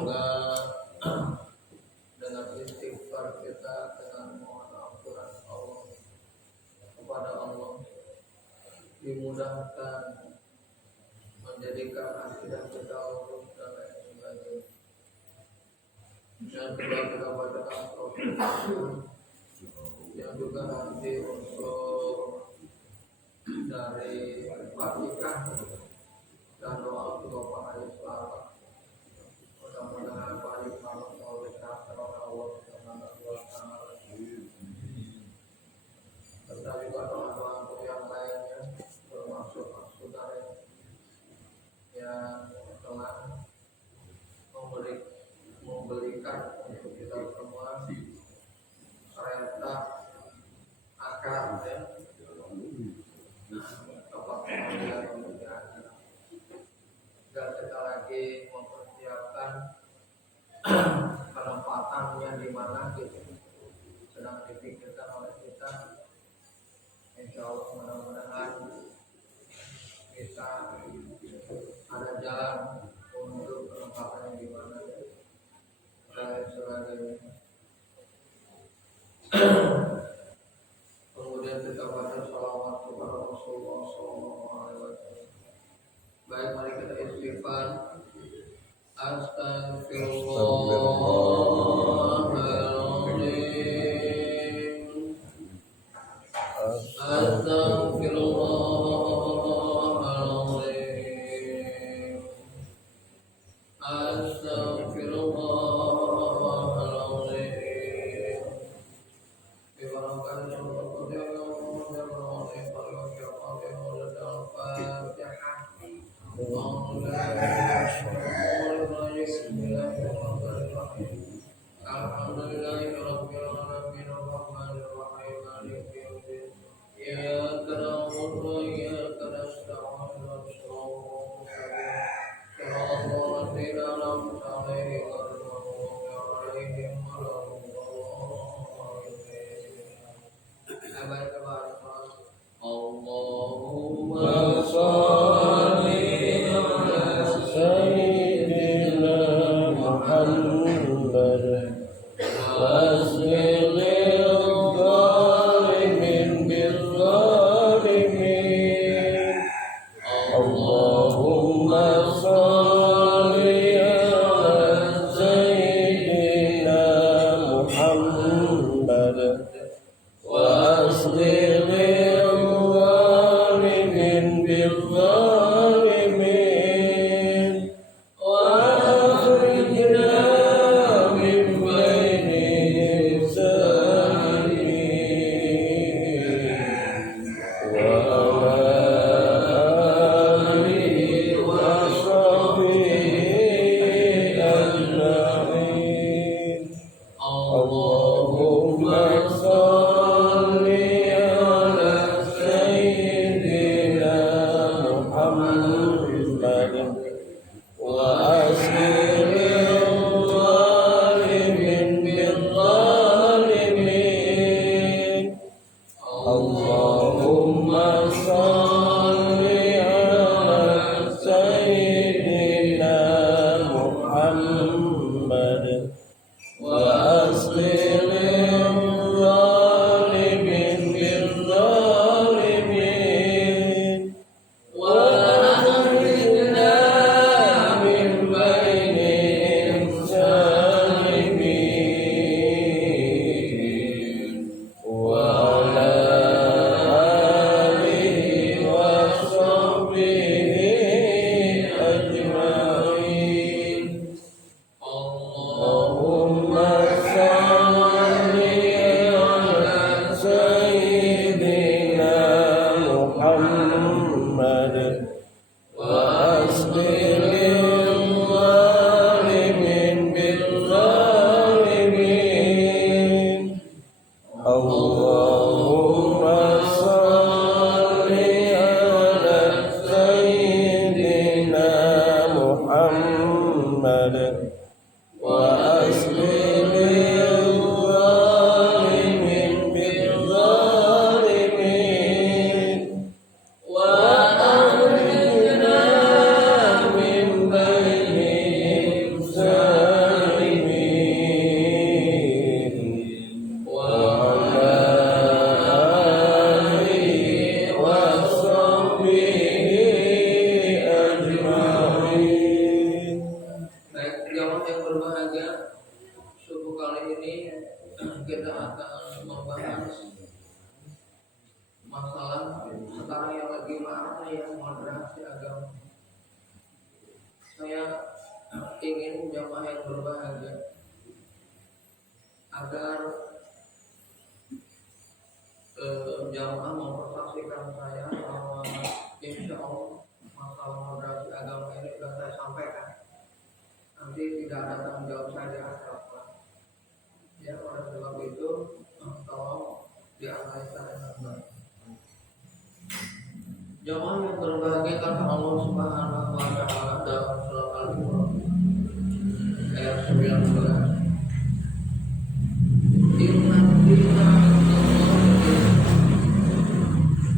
Semoga dengan istighfar kita, dengan mohon ampunan Allah kepada Allah, dimudahkan menjadikan akidah kita lurus dan lain sebagainya. Dan juga kita bacakan yang juga nanti untuk dari Fatihah dan doa untuk Pak Haji Selamat. Mudah-mudahan Pak Haji Selamat selalu dekat kepada Allah Subhanahu wa Ta'ala. Serta juga doa-doa untuk yang lainnya, termasuk saudara yang telah memberikan untuk kita semua serta akar ya. Dan kita lagi mempersiapkan penempatannya di mana gitu, sedang dipikirkan oleh kita. Insya Allah mudah-mudahan bisa ada jalan untuk penempatannya di mana dan sebagainya. Kemudian kita baca salawat kepada Rasulullah SAW. Baik, mari kita istighfar. Astaghfirullahaladzim. Astaghfirullahaladzim. Astaghfirullahaladzim. Allahumma sholli ala sayyidina Muhammad wasfiril zalimin bil zalimin. Allahumma sholli ala sayyidina Muhammad wasfiril zalimin bil zalimin wa akhrijna min baini salimin wa ala alihi wa sahbihi ajma'in. Allahumma sholli ala sayyidina Muhammad wa asril zalimin bil zalimin. Allahumma sholli ala sayyidina Muhammad wa asril zalimin bil zalimin wa akhrijna min bainihim salimin wa ala alihi wa sahbihi ajma'in. Allahumma sholli ala sayyidina Muhammad wa asril zalimin bil zalimin. Allahumma sholli ala sayyidina Muhammad wa asril zalimin bil zalimin wa akhrijna min bainihim salimin. ingin jamaah yang berbahagia agar jamaah mempersaksikan saya bahwa insya Allah masalah moderasi agama ini sudah saya sampaikan. Nanti tidak ada tanggung jawab saya di akhirat. Ya, oleh sebab itu tolong dianalisa dengan baik. Jamaah yang berbahagia kata Allah Subhanahu wa taala dalam surat Al-Imran ayat 19.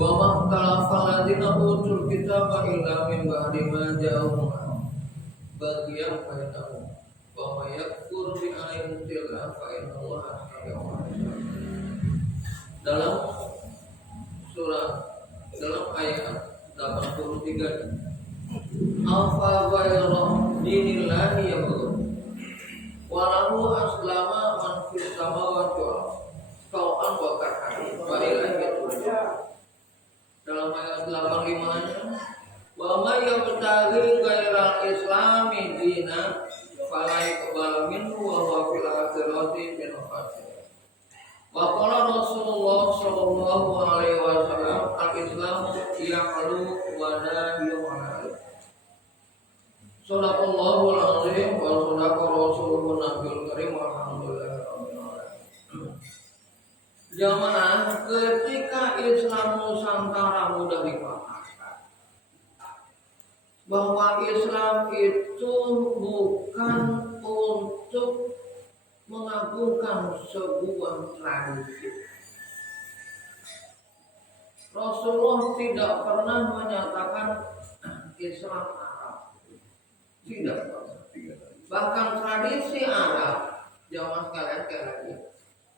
Wa maktalafa alladziina utul kitaba illa min ba'di ma ja'ahum baghyan bainahum wa may yakfur bi ayatillah fa innallaha sari'ul hisab. Dalam ayat 83, afa ghayra dinillahi yabghun wa lahu aslama man fis samawati wal tau'an wa karhan wa ilaihi turja'un. Dalam ayat 85-nya, wa may yabtaghi ghairal islami dina fala yuqbalu minhu wa huwa fil akhirati minal khasirin. Wa qala Rasulullah sallallahu alaihi wasallam, al-islamu ya'lu wa la yu'la. Sadaqallahul azim wa sadaqa rasulun nabiyul karim walhamdulillahirabbil alamin. Jamaah, ketika Islam Nusantara mudah dipatahkan bahwa Islam itu bukan untuk mengagungkan sebuah tradisi. Rasulullah tidak pernah menyatakan Islam Arab. Tidak pernah. Bahkan tradisi Arab, jamaah sekalian sekali lagi,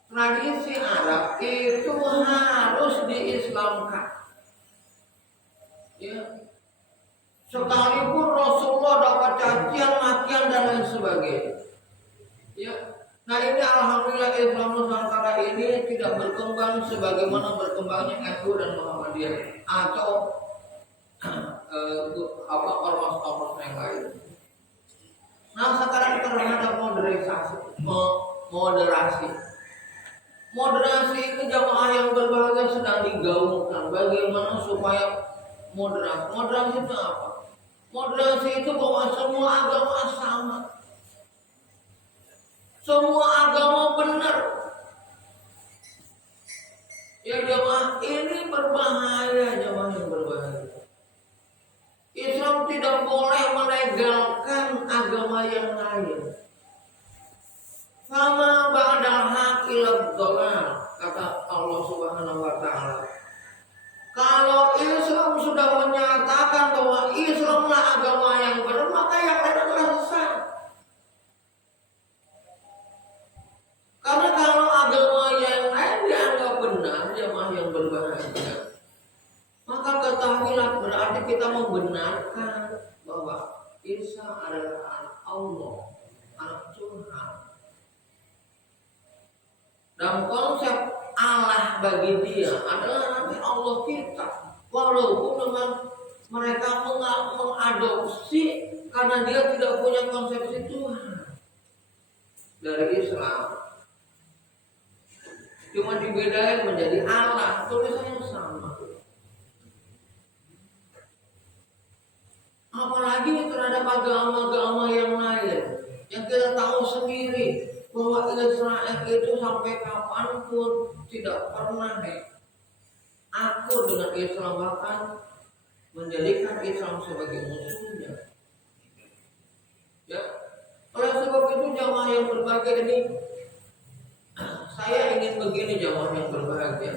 tradisi Arab itu harus diislamkan. Ya. Sekalipun Rasulullah dapat cacian, makian dan lain sebagainya. Ya. Nah ini alhamdulillah Islam Nusantara ini tidak berkembang sebagaimana berkembangnya NU dan Muhammadiyah atau ormas-ormas yang lain. Nah sekarang terhadap moderasi. Moderasi itu jamaah yang berbahagia sedang digaungkan. Bagaimana supaya moderasi? Moderasi itu apa? Moderasi itu bahwa semua agama sama. Semua agama benar. Ya jamaah ini berbahaya, jamaah yang berbahaya. Islam tidak boleh melegalkan agama yang lain. Fama ba'dal haqqi ladhdhalal, kata Allah Subhanahu wa taala. Kalau Islam sudah menyatakan bahwa Islamlah agama yang benar, maka yang lain adalah sesat. Karena kalau agama yang lain dianggap benar, jamaah yang berbahagia, maka ketahuilah berarti kita membenarkan bahwa Isa adalah anak Allah, anak Tuhan. Dan konsep Allah bagi dia adalah nanti Allah kita. Walaupun memang mereka mengadopsi karena dia tidak punya konsepsi Tuhan dari Islam. Cuma dibedain menjadi Allah, tulisannya sama. Apalagi terhadap agama-agama yang lain yang kita tahu sendiri bahwa Israel itu sampai kapanpun tidak pernah akur dengan Islam, bahkan menjadikan Islam sebagai musuhnya. Ya, oleh sebab itu jamaah yang berbahagia ini, saya ingin begini jamaah yang berbahagia.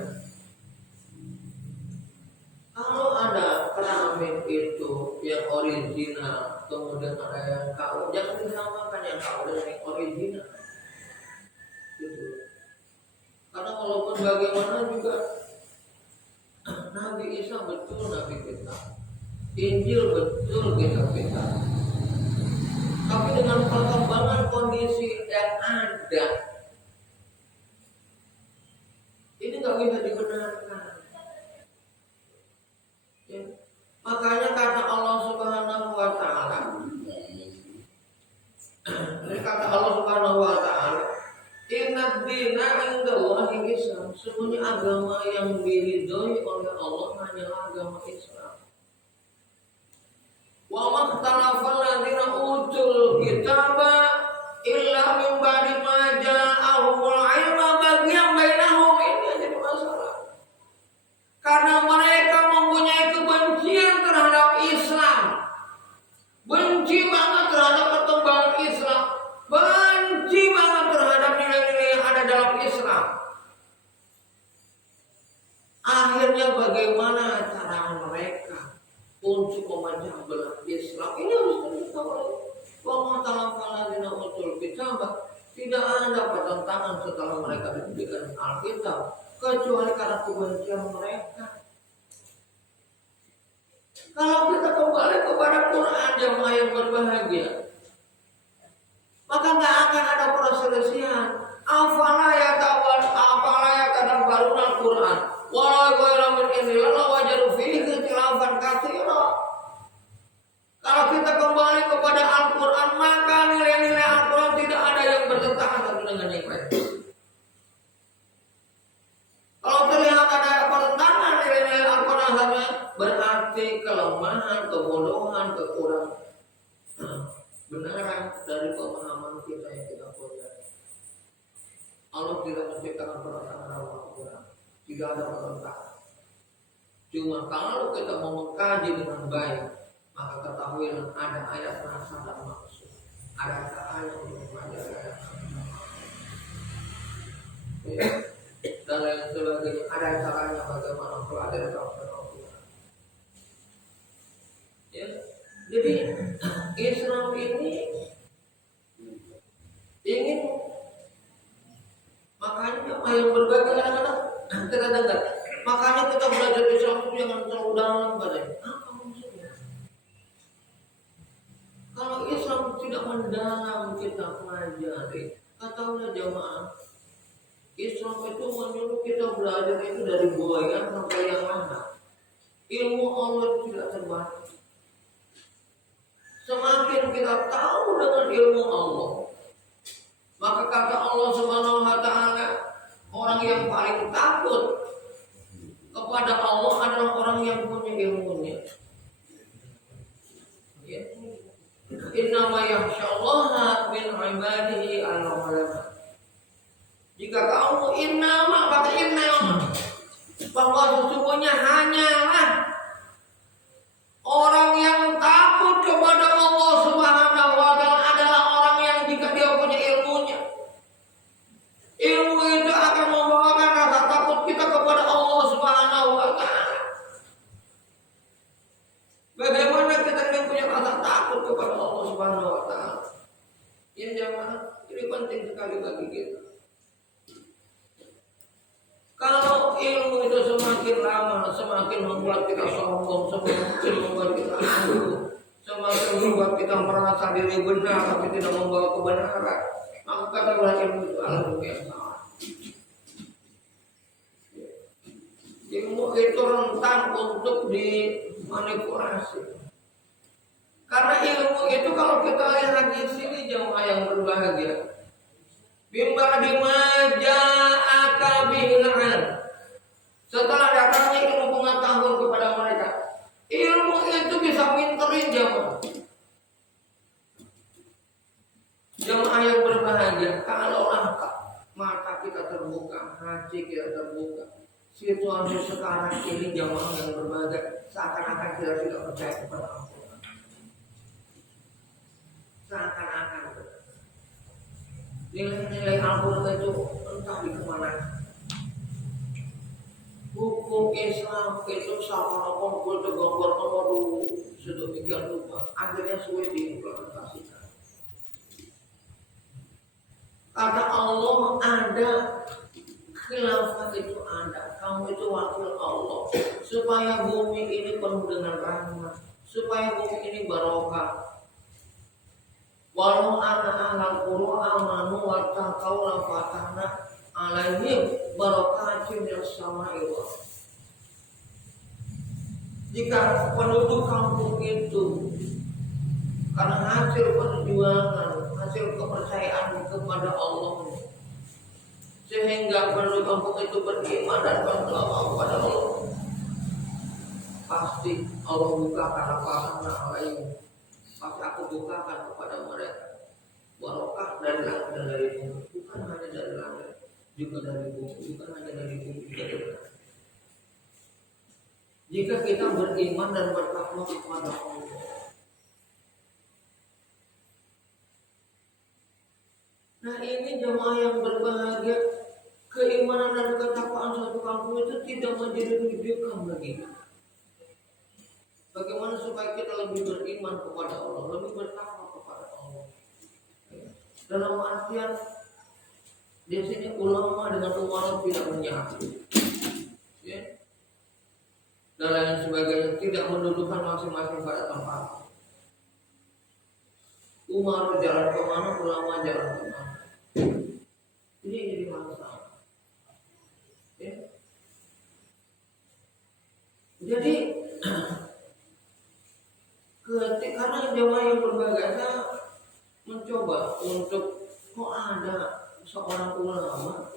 Kalau ada keramik itu yang original, kemudian ada yang KW, jangan disamakan yang KW dengan yang original. Gitu. Karena walaupun bagaimana juga Nabi Isa betul Nabi kita, Injil betul kita. Tapi dengan perkembangan kondisi yang ada, ini nggak bisa dibenarkan. Ya. Makanya kata Allah Subhanahu wa taala, kata Allah Subhanahu wa taala, "Inna dina indallahi Islam." Sesungguhnya agama yang diridhoi oleh Allah hanyalah agama Islam. Wa makhtalafa alladziina utul kitaba illa min ba'di ma ja'ahumul 'ilmu baghyan bainahum. Ini jadi masalah. Karena mereka mempunyai kebencian terhadap Islam. Benci banget terhadap perkembangan Islam. Benci banget terhadap nilai-nilai yang ada dalam Islam. Akhirnya bagaimana cara mereka untuk memecah belah Islam? Ini harus diketahui. Wa ma talafala dina utul kitab, tidak ada pertentangan setelah mereka diberikan Alkitab kecuali karena kebencian mereka. Kalau kita kembali kepada Quran jemaah yang berbahagia, maka nggak akan ada perselisihan. Afala yatadabbaruna al-Quran walau ghayra min indillah lawajadu fihi ikhtilafan katsira. Kalau kita kembali kepada Al-Quran, maka nilai-nilai Al-Quran tidak ada yang bertentangan satu dengan yang lain. Kalau terlihat ada pertentangan nilai-nilai Al-Quran sama, berarti kelemahan, kebodohan, kekurangan benaran dari pemahaman kita yang kita punya. Allah tidak menciptakan pertentangan dalam Al-Quran, tidak ada pertentangan. Cuma kalau kita mau mengkaji dengan baik, maka ketahuilah ada ayat rasa dan maksud, ada ayat untuk mempelajari dan lain sebagainya. Ada caranya bagaimana mempelajari Al-Quran. Ya, jadi Islam ini ingin, makanya yang berbagai kadang-kadang kita dengar, makanya kita belajar Islam itu jangan terlalu dalam katanya. Apa maksudnya? Kalau Islam tidak mendalam kita pelajari, katakanlah jamaah, Islam itu menyuruh kita belajar itu dari buayan sampai yang mana. Ilmu Allah tidak terbatas. Semakin kita tahu dengan ilmu Allah, maka kata Allah Subhanahu wa taala, orang yang paling takut kepada Allah adalah orang yang punya ilmunya. Ya. Innama yakhsyallaha min ibadihi al-ulama. Jika kamu innama, bahwa sesungguhnya hanyalah orang yang takut kepada Allah Subhanahu wa taala adalah orang yang jika dia punya ilmunya. Ilmu itu akan membawakan rasa takut kita kepada Allah Subhanahu wa taala. Bagaimana kita yang punya rasa takut kepada Allah Subhanahu wa taala? Ya jemaah, ini penting sekali bagi kita. Kalau ilmu itu semakin lama, semakin membuat kita sombong, semakin membuat kita angkuh, semakin membuat kita merasa diri benar tapi tidak membawa kebenaran, maka katakanlah ilmu itu ilmu yang salah. Ilmu itu rentan untuk dimanipulasi. Karena ilmu itu kalau kita lihat di sini jemaah yang berbahagia, bimba dimaja akabihil ilm. Setelah datangnya ilmu pengetahuan kepada mereka, ilmu itu bisa minterin jemaah. Jemaah yang berbahagia, kalau mata kita terbuka, hati kita terbuka, situasi sekarang ini jemaah yang berbahagia seakan-akan kita tidak percaya kepada Allah. Seakan-akan nilai-nilai Al-Quran itu entah di kemana. Hukum Islam itu seakan-akan kita gambarkan, waduh sedemikian rupa, akhirnya sulit diimplementasikan. Kata Allah ada khilafah, itu ada, kamu itu wakil Allah, supaya bumi ini penuh dengan rahmat, supaya bumi ini barokah. Walau ana ahlal qura amanu wa taqaw la fatahna alaihim barakatin minas sama'i wal ardh. Jika penduduk kampung itu karena hasil perjuangan, hasil kepercayaan kepada Allah, sehingga kampung itu beriman dan berdoa kepada Allah. Pasti Allah bukakan lapangan lain. Pasti aku bukakan kepada mereka barokah dari langit dan dari bumi, bukan hanya dari langit, juga dari bumi, bukan hanya dari bumi, juga dari langit. Jika kita beriman dan bertakwa kepada Allah. Nah, ini jemaah yang berbahagia, keimanan dan ketakwaan suatu kampung itu tidak menjadi rujukan bagi kita. Bagaimana supaya kita lebih beriman kepada Allah, lebih bertakwa kepada Allah. Dalam artian di sini ulama dengan umara tidak menyatu, ya. Dan lain sebagainya, tidak mendudukan masing-masing pada tempat. Umar jalan kemana, ulama jalan kemana. Ini jadi masalah, ya. Jadi karena jemaah yang berbahagia mencoba untuk kok ada seorang ulama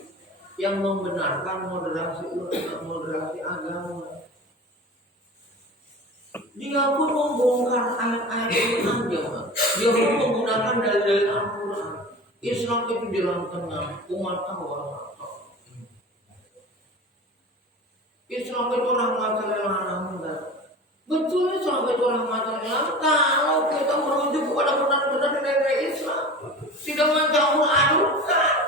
yang membenarkan moderasi agama. Dia pun membongkar ayat-ayat Quran, jemaah. Dia pun menggunakan dalil Al-Quran. Islam itu dalam tengah umat tawar. Islam itu rahmatan lil alamin. Betul, Islam itu rahmatan lil alamin. Kalau kita merujuk kepada benar-benar nilai Islam, tidak mencampur adukkan.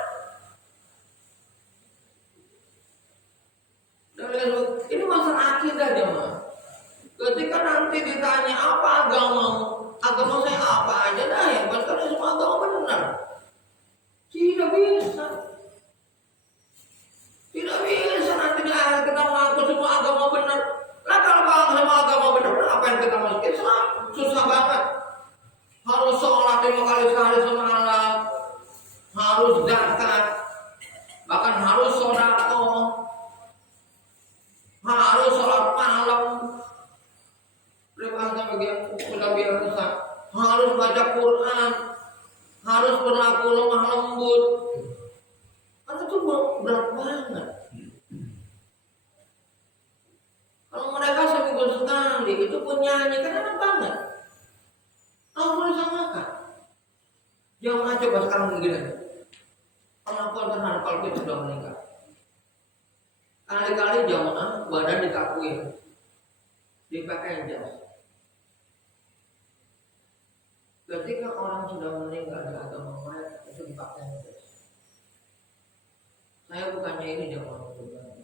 Ini masalah akidah, jemaah. Ketika nanti ditanya apa agamamu, agama saya apa aja dah, yang penting semua agama benar. Tidak bisa. Tidak bisa nanti di akhir kita mengaku semua agama benar. Nah, kalau semua agama benar, apa yang kita masuk Islam? Susah banget. Harus sholat 5 kali sehari semalam, harus zakat, bahkan harus sedekah, harus sholat malam. Peribahasa bagian sudah biasa. Harus baca Quran, harus berlaku lemah lembut. Karena itu berat banget. Kalau mereka seminggu sekali itu pun nyanyi, kan enak banget. Allah boleh samakan. Jangan coba sekarang begini. Pengakuan terhadap kalau kita sudah meninggal. Kali-kali jamaah badan dikakuin, dipakai jas. Ketika orang sudah meninggal di agama mereka itu dipakai jas. Saya bukannya ini jamaah juga.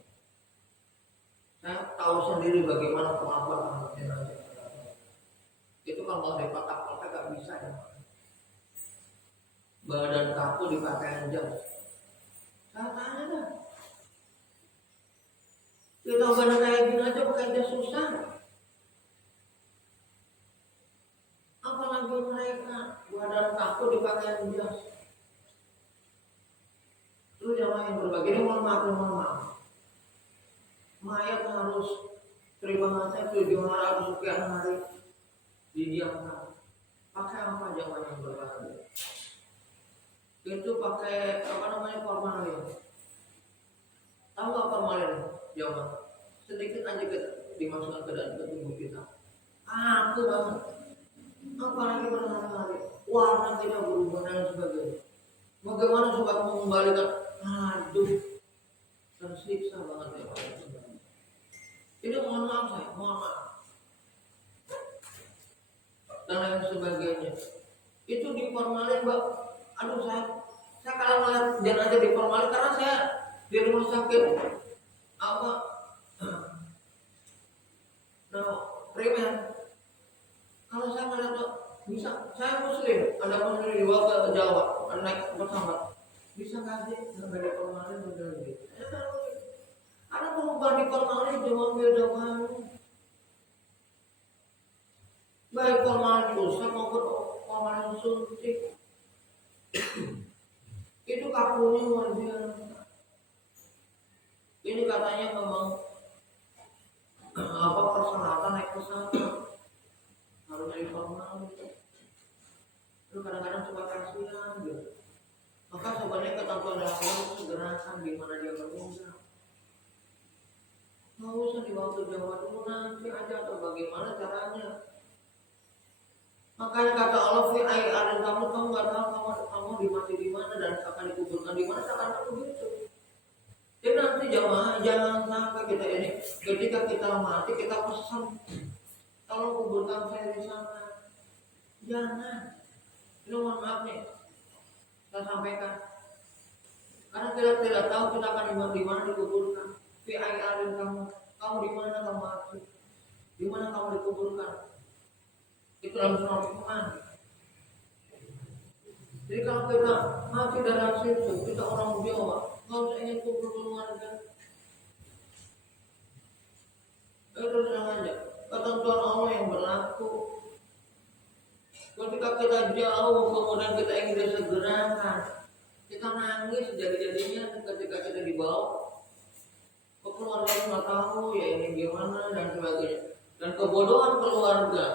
Saya tahu sendiri bagaimana pengakuan terhadap jenazah. Itu kalau dari kotak-kotak gak bisa ya. Badan kaku dipakai jas. Saya tanya dah. Kita badan kayak gini aja pakai jas susah. Apalagi mereka badan kaku dipakai jas. Itu jamaah yang berbagi. Ini mohon maaf. Mayat harus peribahasa 700 sekian hari didiamkan. Pakai apa jamaah yang berbagi? Itu pakai formalin. Tahu nggak formalin jamaah? Sedikit aja dimasukkan ke dalam tubuh kita. Aku banget. Apalagi berhari-hari, warna tidak berubah dan sebagainya. Bagaimana supaya mengembalikan? Aduh, tersiksa banget ya. Ini mohon maaf. Dan lain sebagainya. Itu diformalin, Mbak. Aduh, saya kalau melihat jenazah diformalin karena saya di rumah sakit primer. Kalau saya melihat bisa, saya muslim, ada muslim dibawa ke Jawa, naik pesawat, bisa kasih nggak diformalin bener gitu. Karena perubahan diformalin cuma beda banget. Baik formalin rusak maupun formalin suntik. Itu kakunya luar biasa. Ini katanya memang persyaratan naik pesawat harus diformalin. Lu kadang-kadang suka kasihan gitu. Maka sebenarnya ketentuan dalam Allah itu gerakan di mana dia bermuda. Nggak usah dibawa ke Jawa dulu nanti aja atau bagaimana caranya. Makanya kata Allah fi ayyarin kamu nggak tahu kamu dimati di mana dan akan dikuburkan di mana akan begitu. Jadi nanti jamaah jangan sampai kita ini ketika kita mati kita pesan tolong kuburkan saya di sana. Jangan. Ini mohon maaf nih. Saya sampaikan. Karena kita tidak tahu kita akan di mana dikuburkan. Fi ayyarin kamu di mana kamu mati? Di mana kamu dikuburkan? Itu dalam surah Al-Quran. Jadi kalau kita mati dalam situ, kita orang Jawa, nggak usah ingin kumpul keluarga. Itu sama aja. Ketentuan Allah yang berlaku. Ketika kita jauh, kemudian kita ingin disegerakan, kita nangis jadi-jadinya ketika kita dibawa. Keluarga nggak tahu ya ini gimana dan sebagainya. Dan kebodohan keluarga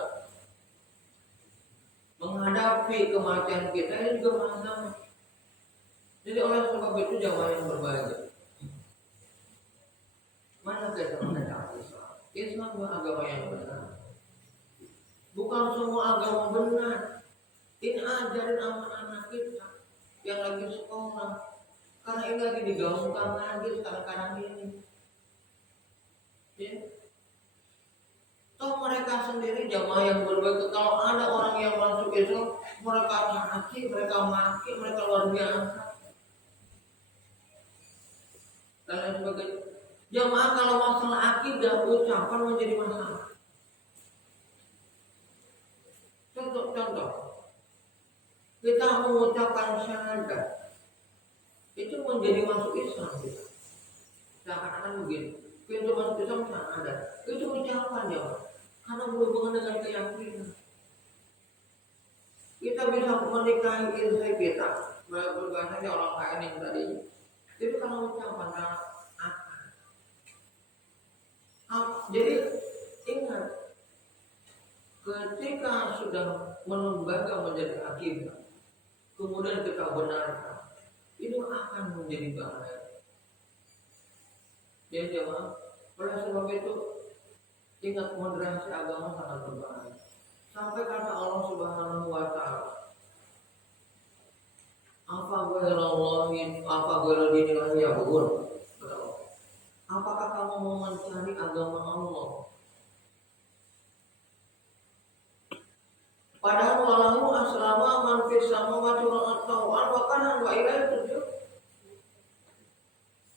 menghadapi kematian kita ini juga masalah. Jadi oleh sebab itu jamaah yang berbahagia. Mana kita mengenal Islam? Islam adalah agama yang benar. Bukan semua agama benar. Ini ajarin anak-anak kita yang lagi sekolah. Karena ini lagi digaungkan lagi sekarang ini. Ya. Toh mereka sendiri jamaah yang berbeda. Kalau ada orang yang masuk Islam, mereka caci, mereka maki, mereka luar biasa. Dan lain sebagainya. Jamaah kalau masalah akidah ucapan menjadi masalah. Contoh, kita mengucapkan syahadat itu menjadi masuk Islam kita. Seakan-akan begitu. Pintu masuk Islam syahadat itu ucapan jamaah. Karena berhubungan dengan keyakinan. Kita bisa menikahi istri kita, berbahasanya orang lain yang tadi. Itu karena ucapan karena apa? Jadi ingat, ketika sudah melembaga menjadi akidah, kemudian kita benarkan, itu akan menjadi bahaya. Ya jemaah, oleh sebab itu ingat moderasi agama sangat berbahaya. Sampai kata Allah Subhanahu wa taala, apa ghairullahi yabghun? Apakah kamu mau mencari agama Allah? Padahal walahu aslama man fis samawati wal ardi wa kana wa ilaihi turja'un.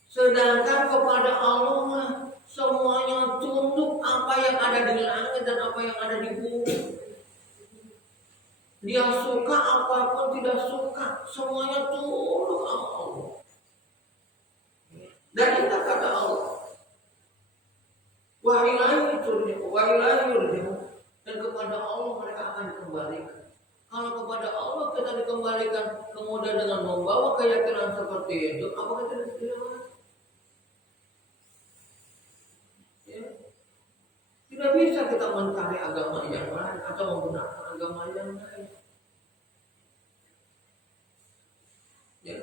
Sedangkan kepada Allah semuanya tunduk, apa yang ada di langit dan apa yang ada di bumi. Dia suka apapun tidak suka, semuanya tunduk sama Allah. Dan kita kata Allah, wa ilaihi turja'un, dan kepada Allah mereka akan dikembalikan. Kalau kepada Allah kita dikembalikan, kemudian dengan membawa keyakinan seperti itu, apakah kita tidak? Tidak bisa kita mencari agama yang lain atau menggunakan agama yang lain. Ya.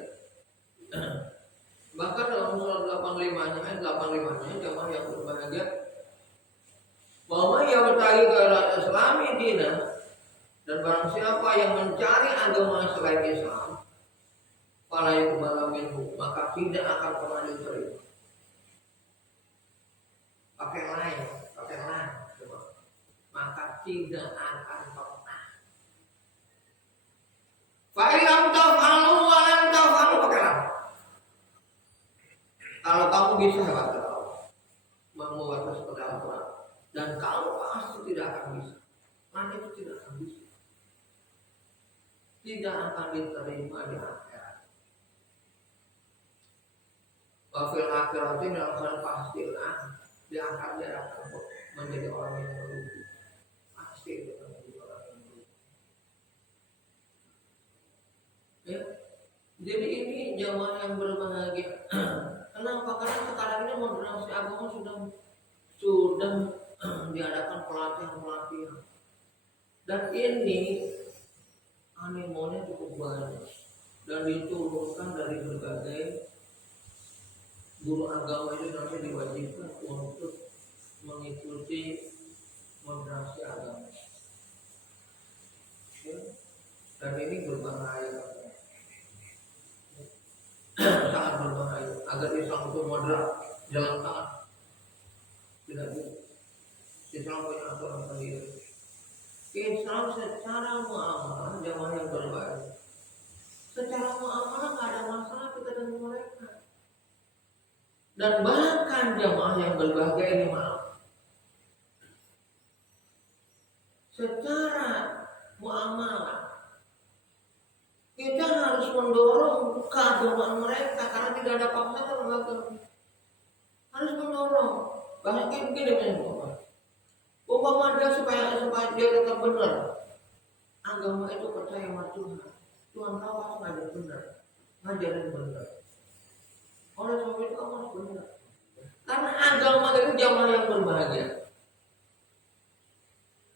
Bahkan dalam surah 85-nya, jamaah yang berbahagia, bahwa ia bertanya kepada Islami dina, dan barang siapa yang mencari agama selain Islam, fala yuqbalu minhu, maka tidak akan pernah diterima. Pakai lain, maka tidak akan pernah. Fa'ilam taf'alu wa lam taf'alu, pakailah. Kalau kamu bisa hebat membuat seperti Al-Quran, dan kamu pasti tidak akan bisa. Nanti itu tidak akan bisa. Tidak akan diterima di akhirat. Wa fil akhirati minal pastilah di akhirat dia akan menjadi orang yang merugi. Pasti akan menjadi orang yang merugi. Ya. Jadi ini jamaah yang berbahagia. Kenapa? Karena sekarang ini moderasi agama sudah diadakan pelatihan. Dan ini animonya cukup banyak dan diturunkan dari berbagai guru agama itu nanti diwajibkan untuk mengikuti moderasi agama. Ya. Dan ini berbahaya, sangat berbahaya. Agar Islam itu moderat, jalan taat, tidak bisa. Islam punya aturan sendiri. Islam secara muamalah jamaah yang berbahaya. Secara muamalah nggak ada masalah kita dengan mereka. Dan bahkan jamaah yang berbahagia ini maaf. Secara muamalah kita harus mendorong keagamaan mereka karena tidak ada paksaan dalam agama. Harus mendorong. Bahkan begini dengan umpama dia supaya dia tetap benar. Agama itu percaya sama Tuhan. Tuhan tahu apa ngajarin benar, ngajarin benar. Oleh sebab itu kamu harus benar. Karena agama itu jamaah yang berbahagia.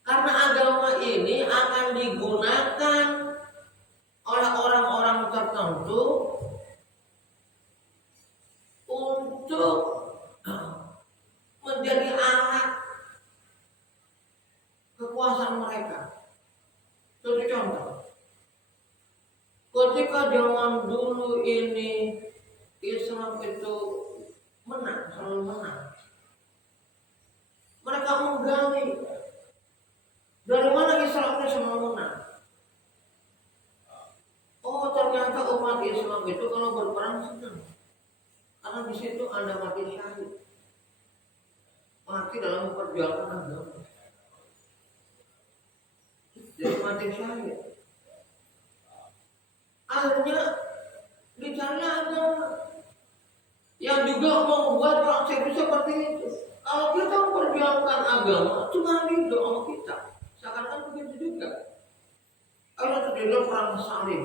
Karena agama ini akan digunakan oleh orang-orang tertentu untuk menjadi alat kekuasaan mereka. Satu contoh, ketika zaman dulu ini Islam itu menang, selalu menang. Mereka menggali dari mana Islam itu selalu menang. Oh, ternyata umat Islam itu kalau berperang senang, karena di situ Anda mati syahid, mati dalam perjuangan agama. Jadi mati syahid. Akhirnya dicari agama yang juga membuat konsep seperti itu. Kalau kita memperjuangkan agama, cuma ridho sama kita. Seakan-akan begitu juga. Kalau terjadi perang salib,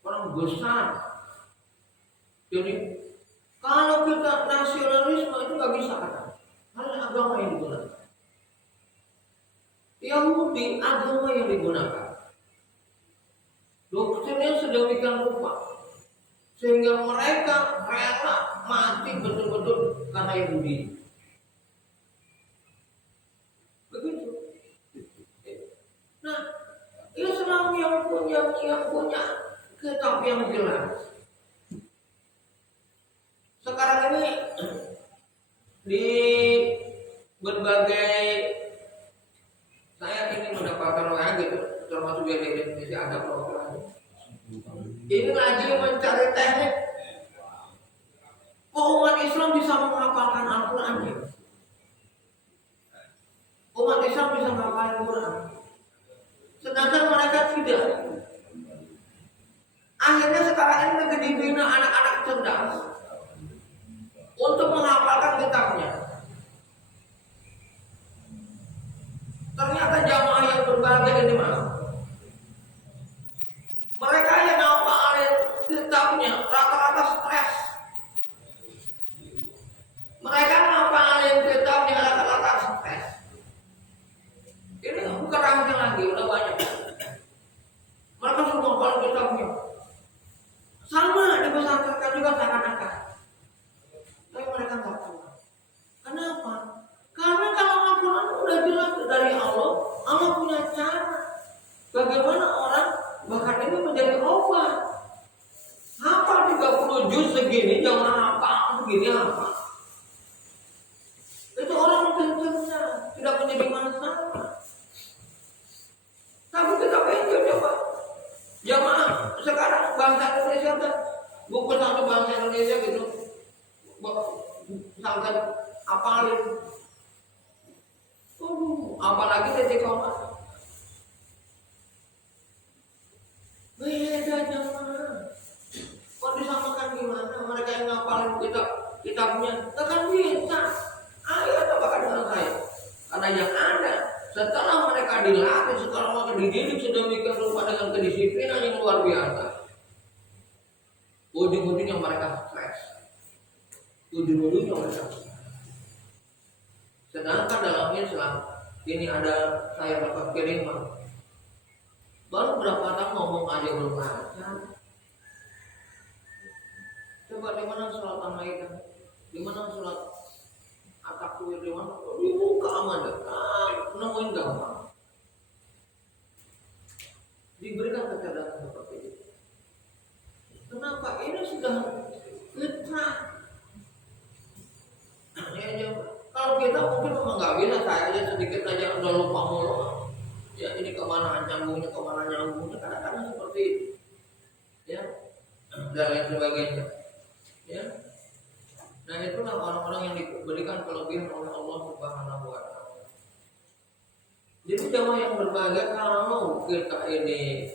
perang besar. Jadi kalau kita nasionalisme itu nggak bisa kan? Karena agama yang digunakan. Yahudi agama yang digunakan. Doktrinnya sedemikian rupa sehingga mereka rela mati betul-betul karena Yahudi. Begitu. Nah, Islam yang punya kitab yang jelas. Sekarang ini di berbagai saya ingin mendapatkan WA gitu, termasuk di Indonesia ada program. Ini lagi mencari teknik umat Islam bisa menghafalkan Al-Quran. Umat Islam bisa menghafalkan Al-Quran, sedangkan mereka tidak. Akhirnya sekarang ini lagi dibina anak-anak cerdas untuk menghafalkan kitabnya. Ternyata jamaah yang berbahagia ini mas, mereka yang ngapalin kitabnya rata-rata stres. Mereka ngapalin kitabnya rata-rata stres. Ini bukan rahasia lagi, udah banyak. Mereka semua ngapalin kitabnya. Sama dibesarkan juga seakan-akan. Tapi mereka nggak tahu. Kenapa? Karena kalau Al-Quran udah jelas dari Allah, Allah punya cara bagaimana orang bahkan ini menjadi obat. Hafal 30 juz segini, jangan hafal segini hafal. Itu orang mungkin cerdas, tidak menjadi masalah. Tapi kita pengen coba. Jamaah sekarang bangsa Indonesia kan buku satu bangsa Indonesia gitu, misalkan apalin. Apalagi titik koma. Beda jamaah. Kok disamakan gimana? Mereka yang ngapalin kitabnya, kan bisa. Ayo coba dengan saya. Karena yang ada setelah mereka dilatih, setelah mereka dididik sedemikian rupa dengan kedisiplinan yang luar biasa, ujung-ujungnya mereka stres. Ujung-ujungnya mereka stres. Sedangkan dalam Islam ini ada saya dapat kiriman Baru berapa tahun ngomong aja belum lancar. Coba di mana sholat Al-Maidah, di mana sholat At-Takwir, di mana dibuka aman deh, nemuin gampang. Diberikan kecerdasan seperti itu. Kenapa? Ini sudah fitrah. Ya, kalau kita mungkin memang nggak bisa, saya aja sedikit aja udah lupa mulu. Ya ini kemana nyambungnya, kadang-kadang seperti itu. Ya, dan lain sebagainya. Ya, nah itulah orang-orang yang diberikan kelebihan oleh Allah Subhanahu wa Ta'ala. Jadi jamaah yang berbahagia, kalau kita ini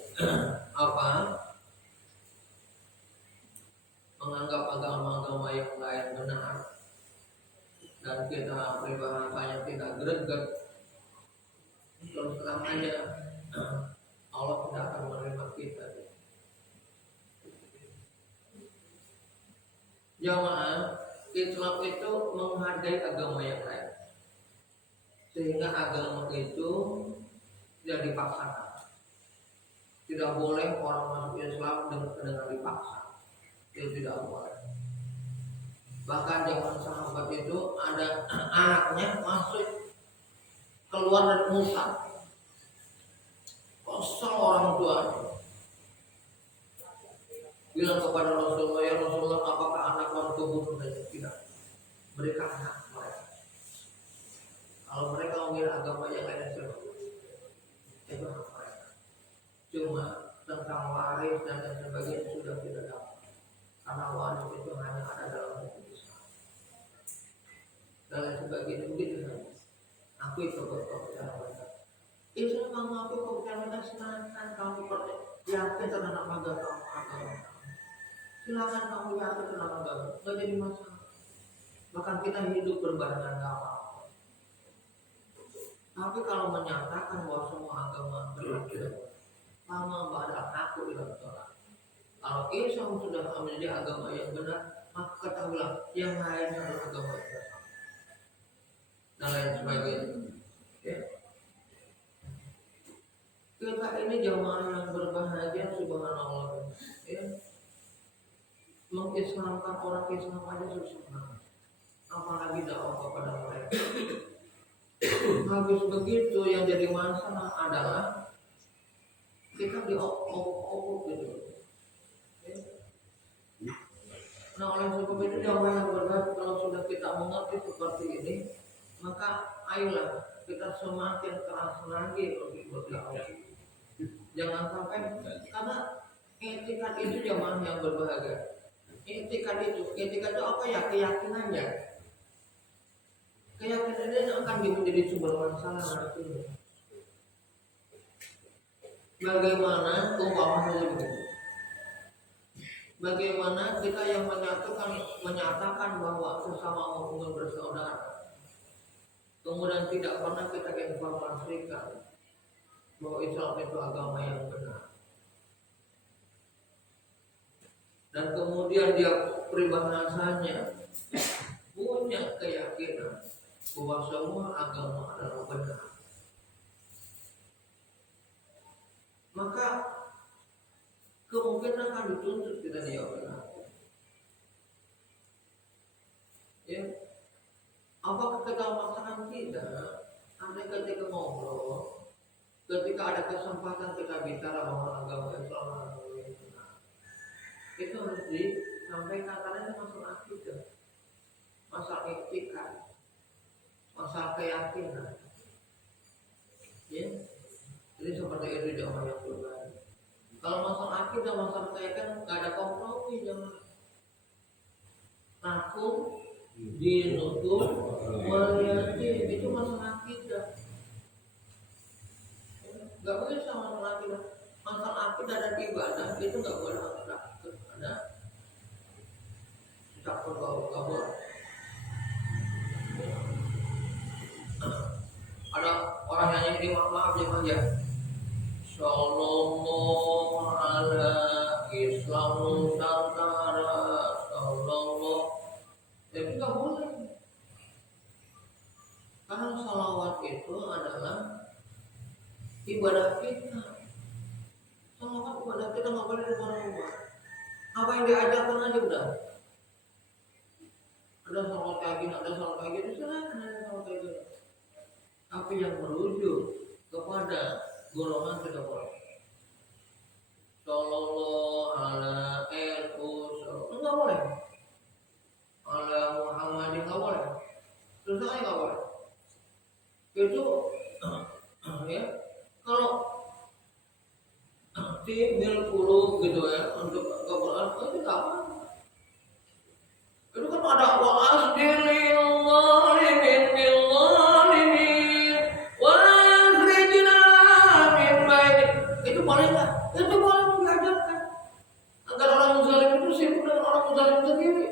menganggap agama-agama yang lain benar dan kita peribahasanya tidak greget, terus terang aja Allah tidak akan menerima kita. Jamaah Islam itu menghargai agama yang lain, sehingga agama itu tidak dipaksakan. Tidak boleh orang masuk Islam dengan dipaksa, itu tidak boleh. Bahkan zaman sahabat itu ada anaknya masuk keluar dari Musa, kosong orang tuanya, bilang kepada Rasulullah, ya Rasulullah, apakah anak waktu bunuh saja? Tidak, berikan hak mereka. Kalau mereka mengira agama yang lain itu hak mereka. Cuma tentang waris dan lain sebagainya sudah tidak dapat, karena waris itu hanya ada dalam hukum Islam dan lain sebagainya. Begitu saja. Aku itu kepercayaan mereka. Islam kamu aku kepercayaan mereka, silakan kamu yakin terhadap agama. Silakan kamu yakin tentang agama, nggak jadi masalah. Bahkan kita hidup berbarengan agama. Tapi kalau menyatakan bahwa semua agama berbeda, sama pada aku tidak salah. Kalau Islam sudah menjadi agama yang benar, maka ketahuilah yang lain adalah agama yang benar dan lain sebagainya. Ya. Kita ini jamaah yang berbahagia, subhanallah. Ya. Mengislamkan orang Islam aja susah, apalagi dakwah kepada mereka. Habis begitu yang jadi masalah adalah kita diopok-opok gitu. Nah oleh sebab itu jamaah yang berbahagia, kalau sudah kita mengerti seperti ini, maka ayolah kita semakin keras lagi untuk berdakwah. Jangan sampai, karena etikat itu jamaah yang berbahagia. Etikat itu apa ya? Keyakinannya. Keyakinannya akan menjadi sumber masalah nantinya. Bagaimana umpamanya begitu? Bagaimana kita yang menyatakan bahwa sesama mukmin bersaudara, kemudian tidak pernah kita informasikan bahwa Islam itu agama yang benar, dan kemudian dia peribahasanya punya keyakinan bahwa semua agama adalah benar, maka kemungkinan akan dituntut kita diawakan. Ya, apakah kita melaksanakan? Tidak. Andai ketika ngobrol, ketika ada kesempatan kita bicara bahwa agama Islam adalah benar, itu harus disampaikan, karena ini masalah akidah, masalah etika, masalah keyakinan. Ya, jadi seperti itu jamaah yang berbeda. Kalau masalah akidah, masalah keyakinan nggak ada kompromi, jangan. Aku dinutup melihat itu masalah akidah. Nggak boleh sama masalah akidah. Masalah akidah dan ibadah itu nggak boleh ada campur baur. Ada orang nyanyi di maaf ya. Sallallahu ala Islam Nusantara, sallallahu. Jadi nggak boleh. Karena salawat itu adalah ibadah kita. dan kita nggak boleh rubah-rubah. Apa yang diajarkan aja udah. Ada sholat kayak gini, ada sholat kayak gini, silakan ada sholat kayak gini. Tapi yang merujuk kepada golongan tidak boleh. Sallallahu ala enggak boleh. Ala Muhammadin enggak boleh. Terus enggak boleh. Itu ya kalau si milkulu gitu ya untuk Quran itu apa? Itu kan ada wa'asdilil zalimin bil zalimin wa akhrijna min baini. Itu boleh enggak? Itu boleh diajarkan. Agar orang zalim itu sibuk dengan orang zalim sendiri.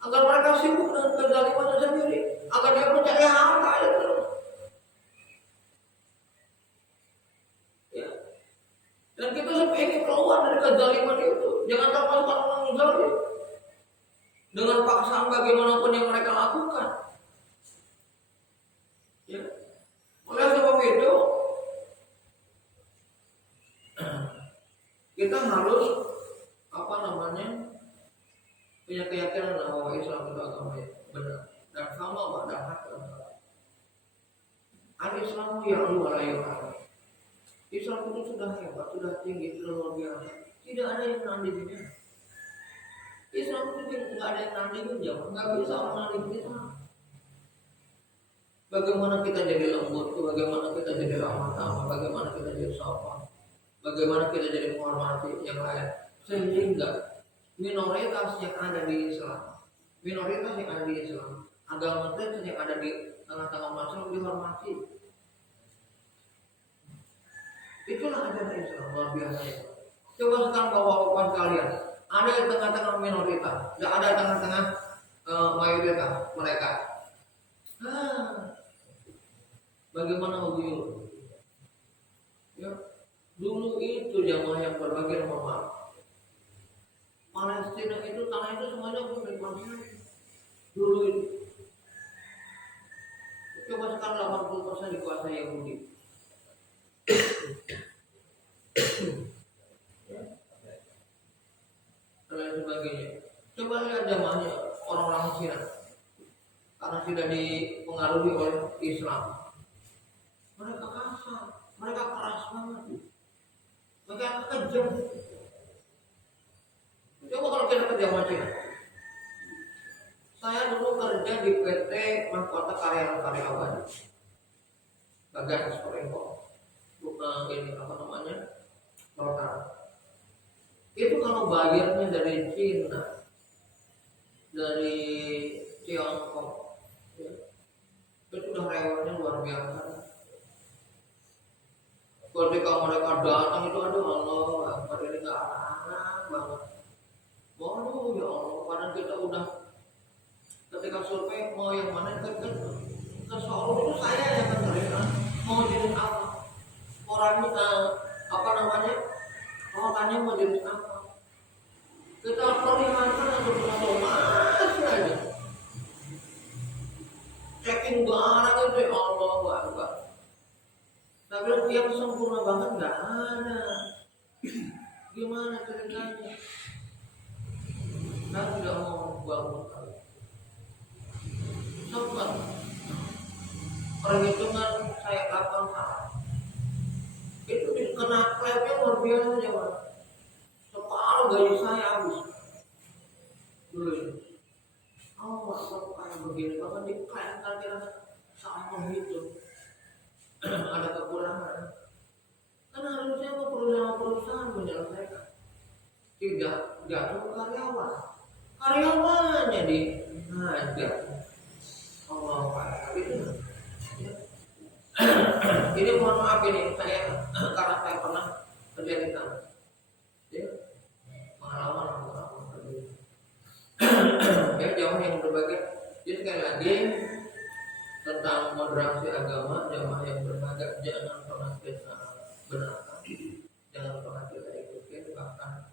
Agar mereka sibuk dengan kezalimannya sendiri. Agar dia percaya harta itu. Dan kita sampai ingin keluar dari kezaliman itu. Jangan termasuk orang zalim. Dengan paksaan bagaimanapun yang mereka lakukan. Ya. Oleh sebab itu kita harus punya keyakinan bahwa Islam itu agama yang benar dan sama pada hak al-Islamu ya'lu wa la yu'ala. Islam itu sudah hebat, sudah tinggi, sudah luar biasa. Tidak ada yang nandinginnya. Islam itu tidak ada yang nandingin, jangan nggak bisa orang nandingin Islam. Bagaimana kita jadi lembut, bagaimana kita jadi ramah tamah, bagaimana kita jadi sopan, bagaimana kita jadi menghormati yang lain, sehingga minoritas yang ada di Islam, minoritas yang ada di Islam, agama Kristen yang ada di tengah-tengah masyarakat dihormati. Itulah ajaran Islam luar biasa. Coba sekarang bawa kalian, ada di tengah-tengah minoritas, tidak ada di tengah-tengah mayoritas mereka. Bagaimana begitu? Ya, dulu itu jamaah yang berbagi normal. Palestina itu tanah itu semuanya milik manusia. Dulu itu. Coba sekarang 80% dikuasai Yahudi. Dan sebagainya. Coba lihat jamaahnya orang-orang Cina, karena tidak dipengaruhi oleh Islam. Mereka kasar, mereka keras banget, mereka kejam. Coba kalau kita kerja sama Cina. Saya dulu kerja di PT Mahkota Karyawan bagian ekspor impor. Ini apa namanya? Rotan. Itu kalau bayarnya dari Cina, dari Tiongkok, ya, itu udah rewelnya luar biasa. Ketika mereka datang itu aduh Allah, pada ini nggak anak banget. Waduh ya Allah, padahal kita udah ketika survei mau yang mana ke Solo itu saya yang menerima mau jenis apa orangnya apa namanya orangnya mau jenis apa kita perlihatkan untuk masih aja checking barang itu ya Allah Akbar. Tapi yang sempurna banget nggak ada. Gimana ceritanya? Saya tidak mau bangun kali. Sempat perhitungan saya kapan salah. Itu kena klepnya luar biasa coba. Separuh gaji saya habis. Dulu itu. Oh, masuk kayak begini, bahkan diklaim kira sama menghitung. Ada kekurangan. Kan harusnya perusahaan menyelesaikan. Tidak jatuh ke karyawan. Karyawannya dihajar. Allah itu. Ya. Ini mohon maaf ini saya karena saya pernah kerja di sana. Ya. Pengalaman berbeda. Ya jauh yang berbagi. Jadi sekali lagi tentang moderasi agama, jamaah yang beragama jangan pernah kita benarkan, jangan pernah kita ikuti, bahkan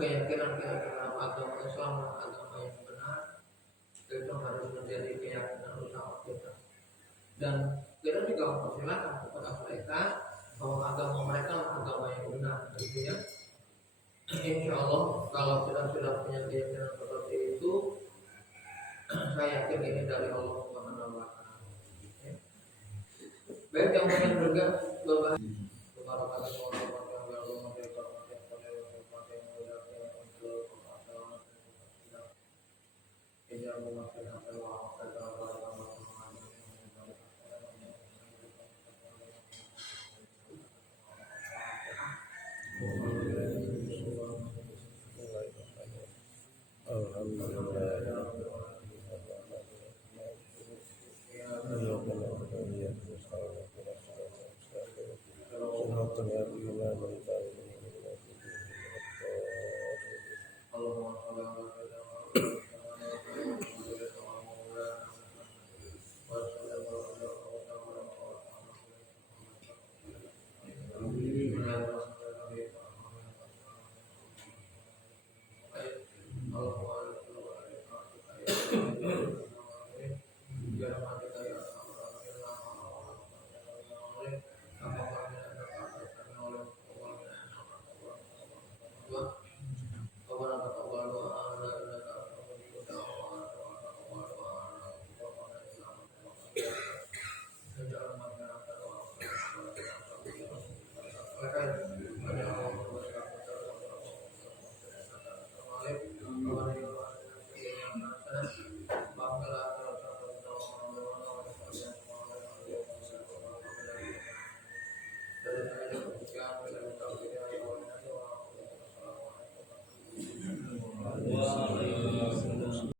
keyakinan agama Islam agama yang benar itu harus menjadi keyakinan utama kita. Dan kita juga mempersilahkan kepada mereka bahwa agama mereka adalah Nah, intinya insya Allah kalau kita sudah punya keyakinan seperti itu, saya yakin ini dari Allah Subhanahu wa Ta'ala. Ya. Baik yang mungkin juga berbahasa